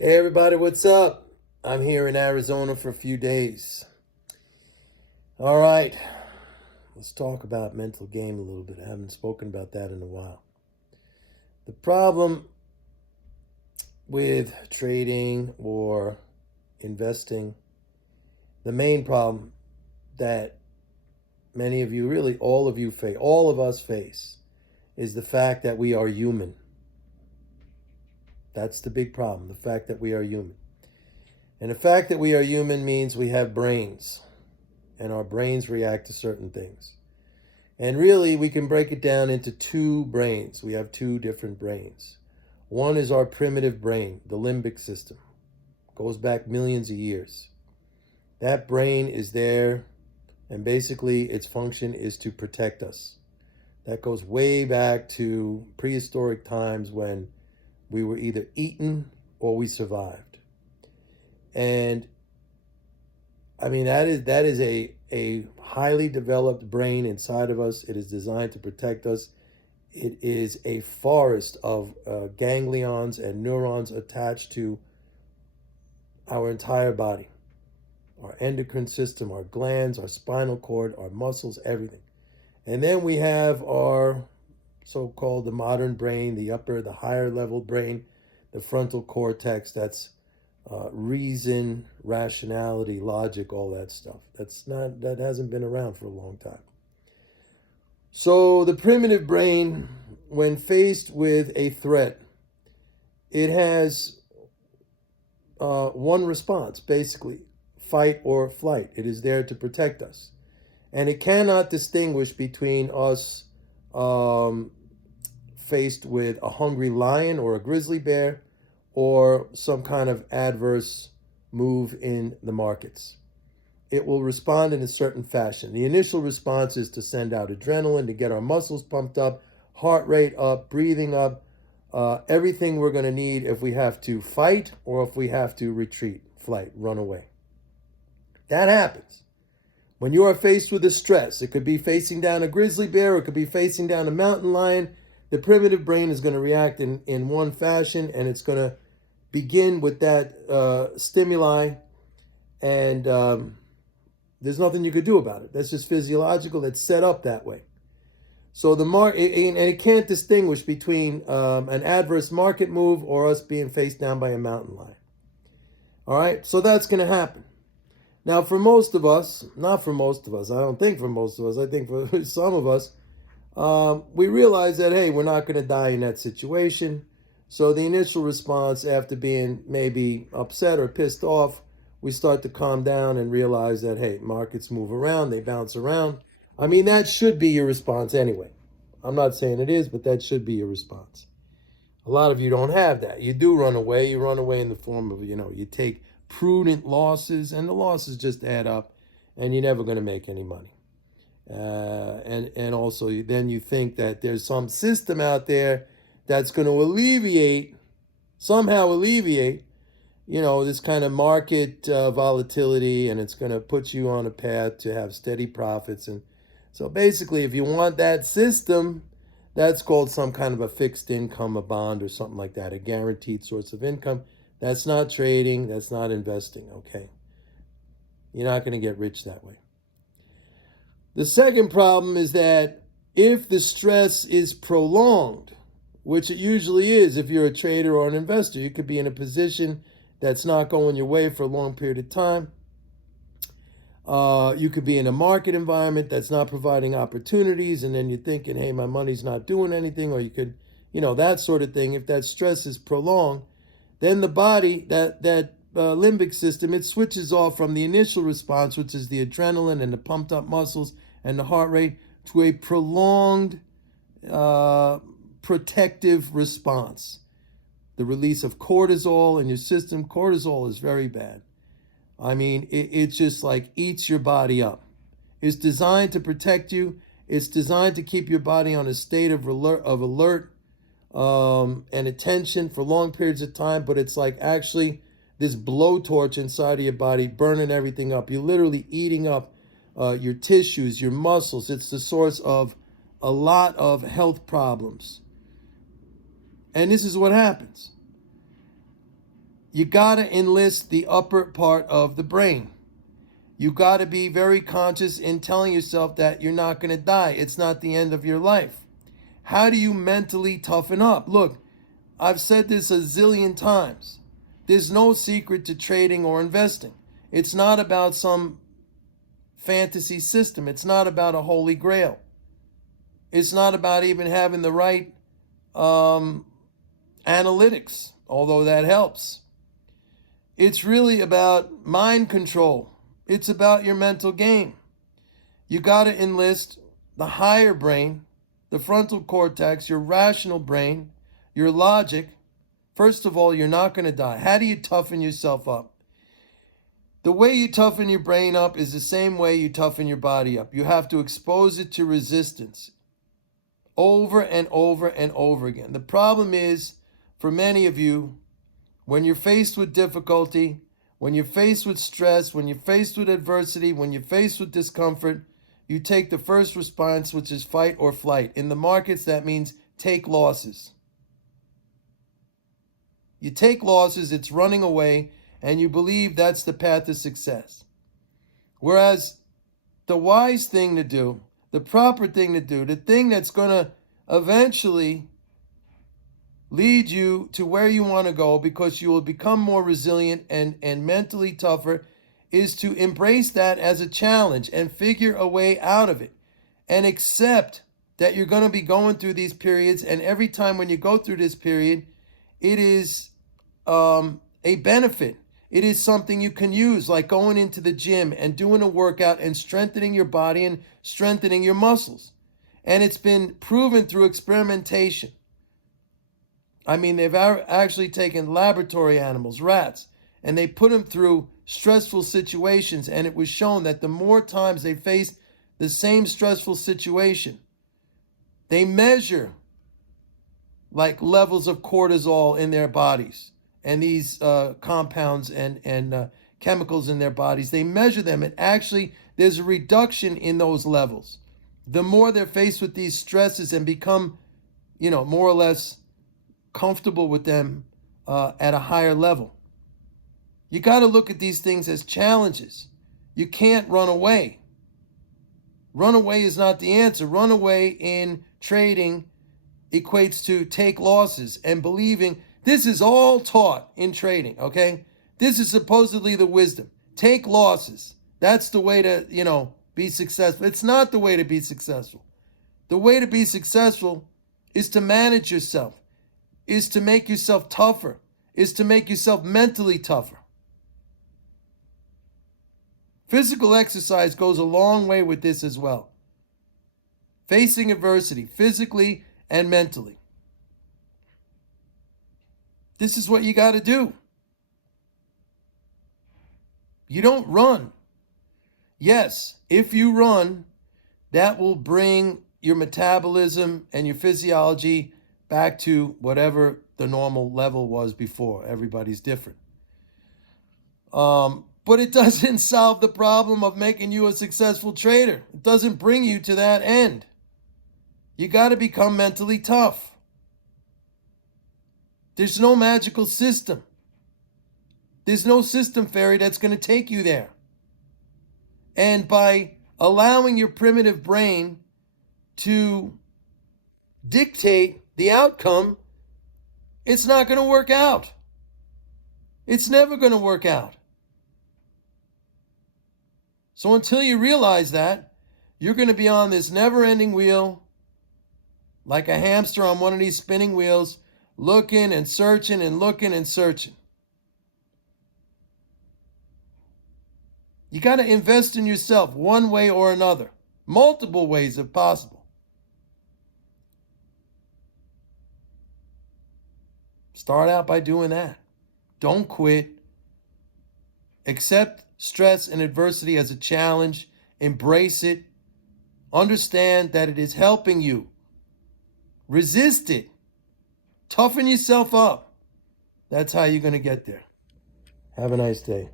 Hey everybody, what's up? I'm here in Arizona for a few days. All right, let's talk about mental game a little bit. I haven't spoken about that in a while. The problem with trading or investing, the main problem that many of you, really all of you face, all of us face, is the fact that we are human. That's the big problem, the fact that we are human. And the fact that we are human means we have brains, and our brains react to certain things. And really, we can break it down into two brains. We have two different brains. One is our primitive brain, the limbic system. Goes back millions of years. That brain is there, and basically its function is to protect us. That goes way back to prehistoric times when we were either eaten or we survived. And I mean, that is a highly developed brain inside of us. It is designed to protect us. It is a forest of ganglions and neurons attached to our entire body, our endocrine system, our glands, our spinal cord, our muscles, everything. And then we have our so-called the modern brain, the higher level brain, the frontal cortex. That's reason, rationality, logic, all that stuff. That hasn't been around for a long time. So the primitive brain, when faced with a threat, it has one response, basically, fight or flight. It is there to protect us. And it cannot distinguish between us faced with a hungry lion or a grizzly bear or some kind of adverse move in the markets. It will respond in a certain fashion. The initial response is to send out adrenaline, to get our muscles pumped up, heart rate up, breathing up, everything we're going to need if we have to fight or if we have to retreat, flight, run away. That happens. When you are faced with a stress, it could be facing down a grizzly bear, or it could be facing down a mountain lion, the primitive brain is going to react in one fashion, and it's going to begin with that stimuli, and there's nothing you could do about it. That's just physiological. It's set up that way. So and it can't distinguish between an adverse market move or us being faced down by a mountain lion. All right, so that's going to happen. Now, for most of us, not for most of us, I don't think for most of us, I think for some of us, we realize that, hey, we're not going to die in that situation. So the initial response, after being maybe upset or pissed off, we start to calm down and realize that, hey, markets move around, they bounce around. I mean, that should be your response anyway. I'm not saying it is, but that should be your response. A lot of you don't have that. You do run away. You run away in the form of, you take prudent losses, and the losses just add up, and you're never going to make any money. And also then you think that there's some system out there that's going to somehow alleviate, this kind of market volatility, and it's going to put you on a path to have steady profits. And so basically, if you want that system, that's called some kind of a fixed income, a bond or something like that, a guaranteed source of income. That's not trading, that's not investing, okay? You're not going to get rich that way. The second problem is that if the stress is prolonged, which it usually is if you're a trader or an investor, you could be in a position that's not going your way for a long period of time. You could be in a market environment that's not providing opportunities, and then you're thinking, hey, my money's not doing anything, or you could, that sort of thing. If that stress is prolonged, then the body, that limbic system, it switches off from the initial response, which is the adrenaline and the pumped up muscles and the heart rate, to a prolonged protective response. The release of cortisol in your system. Cortisol is very bad. I mean, it's just like eats your body up. It's designed to protect you. It's designed to keep your body on a state of alert and attention for long periods of time, but it's like actually this blowtorch inside of your body burning everything up. You're literally eating up your tissues, your muscles. It's the source of a lot of health problems. And this is what happens. you got to enlist the upper part of the brain. You got to be very conscious in telling yourself that you're not going to die. It's not the end of your life. How do you mentally toughen up? Look, I've said this a zillion times. There's no secret to trading or investing. It's not about some fantasy system. It's not about a holy grail. It's not about even having the right analytics, although that helps. It's really about mind control. It's about your mental game. You got to enlist the higher brain, the frontal cortex, your rational brain, your logic. First of all, you're not going to die. How do you toughen yourself up? The way you toughen your brain up is the same way you toughen your body up. You have to expose it to resistance over and over and over again. The problem is, for many of you, when you're faced with difficulty, when you're faced with stress, when you're faced with adversity, when you're faced with discomfort, you take the first response, which is fight or flight. In the markets, that means take losses. You take losses, it's running away, and you believe that's the path to success. Whereas the wise thing to do, the proper thing to do, the thing that's going to eventually lead you to where you want to go, because you will become more resilient and mentally tougher, is to embrace that as a challenge and figure a way out of it and accept that you're going to be going through these periods. And every time when you go through this period, it is a benefit. It is something you can use, like going into the gym and doing a workout and strengthening your body and strengthening your muscles. And it's been proven through experimentation. I mean, they've actually taken laboratory animals, rats, and they put them through stressful situations. And it was shown that the more times they faced the same stressful situation, they measure like levels of cortisol in their bodies and these compounds and chemicals in their bodies. They measure them, and actually there's a reduction in those levels. The more they're faced with these stresses and become, more or less comfortable with them at a higher level. You got to look at these things as challenges. You can't run away. Run away is not the answer. Run away in trading equates to take losses and believing this is all taught in trading, okay? This is supposedly the wisdom. Take losses. That's the way to, be successful. It's not the way to be successful. The way to be successful is to manage yourself, is to make yourself tougher, is to make yourself mentally tougher. Physical exercise goes a long way with this as well. Facing adversity, physically and mentally. This is what you got to do. You don't run. Yes, if you run, that will bring your metabolism and your physiology back to whatever the normal level was before. Everybody's different. But it doesn't solve the problem of making you a successful trader. It doesn't bring you to that end. You got to become mentally tough. There's no magical system. There's no system fairy that's going to take you there. And by allowing your primitive brain to dictate the outcome, it's not going to work out. It's never going to work out. So until you realize that, you're going to be on this never-ending wheel, like a hamster on one of these spinning wheels, looking and searching and looking and searching. You got to invest in yourself one way or another, multiple ways if possible. Start out by doing that. Don't quit. Accept stress and adversity as a challenge. Embrace it. Understand that it is helping you. Resist it. Toughen yourself up. That's how you're going to get there. Have a nice day.